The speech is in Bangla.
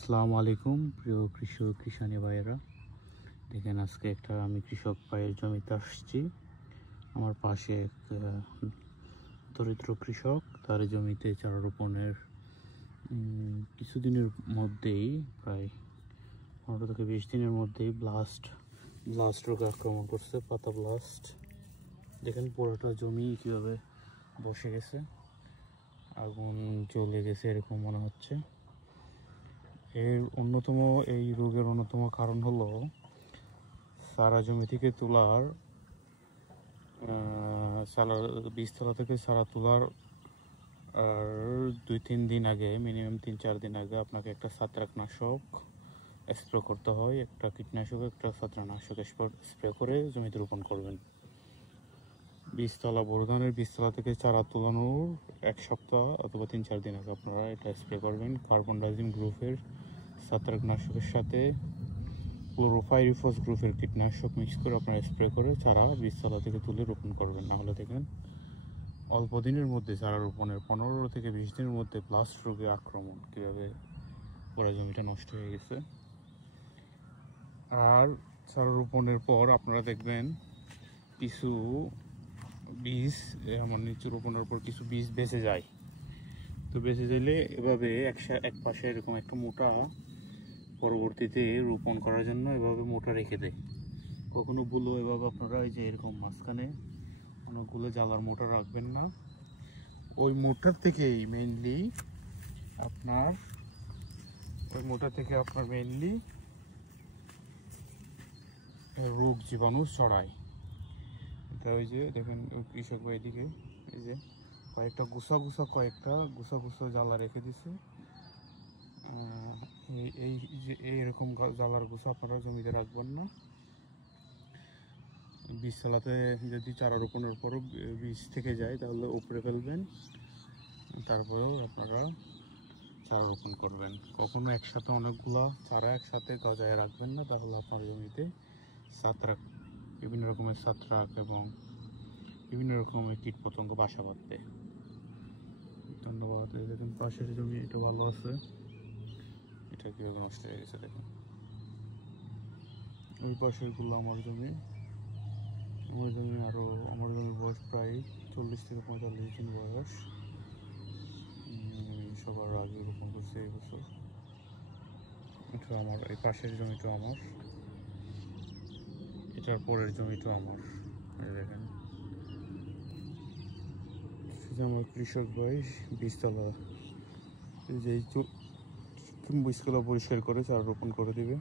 আসসালামু আলাইকুম প্রিয় কৃষক কিষানি ভাইয়েরা। দেখেন আজকে আমি কৃষক ভাইয়ের জমিতে আসছি। আমার পাশে এক দরিদ্র কৃষক, তার জমিতে চারা রোপণের কিছুদিনের মধ্যেই, প্রায় 15 থেকে 20 দিনের মধ্যেই ব্লাস্ট রোগ আক্রমণ করছে, পাতা ব্লাস্ট। দেখেন পুরোটা জমি কীভাবে বসে গেছে, আগুন জ্বলে গেছে এরকম মনে হচ্ছে। এই রোগের অন্যতম কারণ হলো চারা জমি থেকে তোলার বীজতলা থেকে চারা তোলার আর 2-3 দিন আগে, মিনিমাম 3-4 দিন আগে আপনাকে একটা ছত্রাকনাশক স্প্রে করতে হয়। একটা কীটনাশক, একটা ছত্রাকনাশক স্প্রে করে জমিতে রোপণ করবেন। বীজতলা থেকে চারা তোলানোর 1 সপ্তাহ অথবা 3-4 দিন আগে আপনারা এটা স্প্রে করবেন। কার্বনডাজিম গ্রুপের ছত্রাকনাশকের সাথে ক্লোরোফাইরিফস গ্রুপের কীটনাশক মিক্স করে আপনারা স্প্রে করে চারা বীজতলা থেকে তুলে রোপণ করবেন। নাহলে দেখেন অল্প দিনের মধ্যে, চারা রোপণের 15 থেকে 20 দিনের মধ্যে ব্লাস্ট রোগে আক্রমণ, কীভাবে পুরো জমিটা নষ্ট হয়ে গেছে। আর চারা রোপণের পর আপনারা দেখবেন কিছু বীজ, আমার নিচে রোপণের পর কিছু বীজ বেঁচে যায়। তো বেঁচে গেলে এভাবে এক পাশে এরকম একটা মোটা, পরবর্তীতে রোপণ করার জন্য এভাবে মোটা রেখে দেয়। কখনো ভুলো এভাবে আপনারা এই যে এরকম মাঝখানে অনেকগুলো জ্বালার মোটা রাখবেন না। ওই মোটার থেকেই মেইনলি আপনার রোগ জীবাণু ছড়ায়। এটা ওই যে দেখেন কৃষক ভাই দিকে এই যে কয়েকটা গুছা জ্বালা রেখে দিছে। এই যে এইরকম জ্বালার গুছা আপনারা জমিতে রাখবেন না। বীজতলাতে যদি চারা রোপণের পরও বীজ থেকে যায় তাহলে উপড়ে ফেলবেন, তারপরেও আপনারা চারা রোপণ করবেন। কখনো একসাথে অনেকগুলা চারা একসাথে গজায় রাখবেন না, তাহলে আপনার জমিতে বিভিন্ন রকমের ছত্রাক এবং বিভিন্ন রকমের কীটপতঙ্গ বাসা বাঁধবে। ধন্যবাদ। দেখুন পাশের জমি এটা ভালো আছে, এটা কীভাবে নষ্ট হয়ে গেছে দেখুন। ওই পাশেরগুলো আমার জমি আমার জমির বয়স প্রায় 40 থেকে 45 দিন বয়স। সবার আগে রোপণ করছে এই বছর। এটা আমার, এই পাশের জমিটা আমার, এটার পরের জমিটা আমার। দেখেন আমার কৃষক ভাই বীজতলা বীজগুলো পরিষ্কার করে চারা রোপণ করে দিবে।